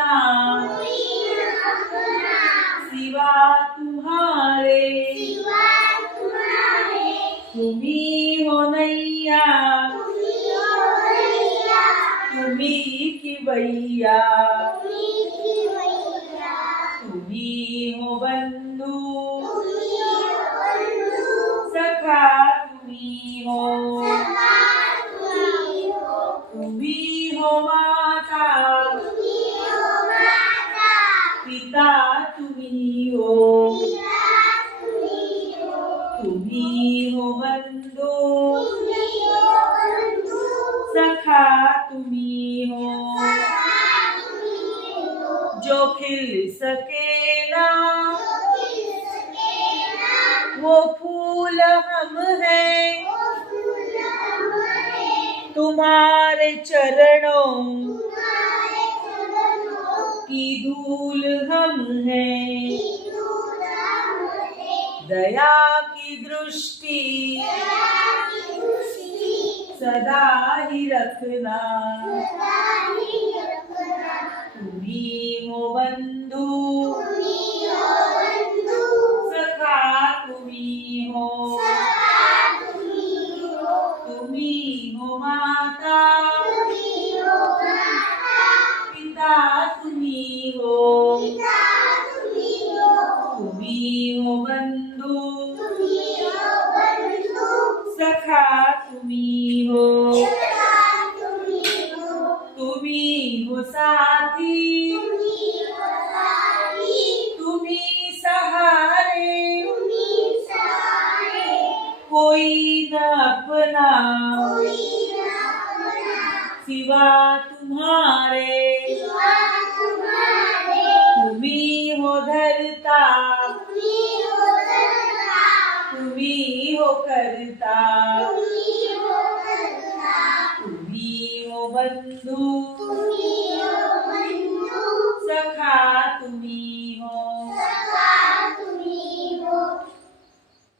अपना सिवा तुम्हारे तुम्ही हो नैया तुम्ही की बैया तुम्ही हो बंधू सखा तुम्ही हो तुम्ही हो माता पिता तुम्ही हो तुम्ही हो बंधू सखा तुम्ही हो जो खिल सके ना वो फूल हम हैं तुम्हारे चरणों की धूल हम हैं दया की दृष्टि सदा ही रखना तुम्ही हो बंधू सखा तुम्ही हो तुम्ही हो माता पिता तुम्ही हो तुम्ही हो बंधू सखा तुम्ही हो तुम्ही हो साथी तुम्ही सहारे कोई न अपना सिवा तुम्हारे तुम्ही हो धरता तुम्ही हो करता तुम्ही हो बंधू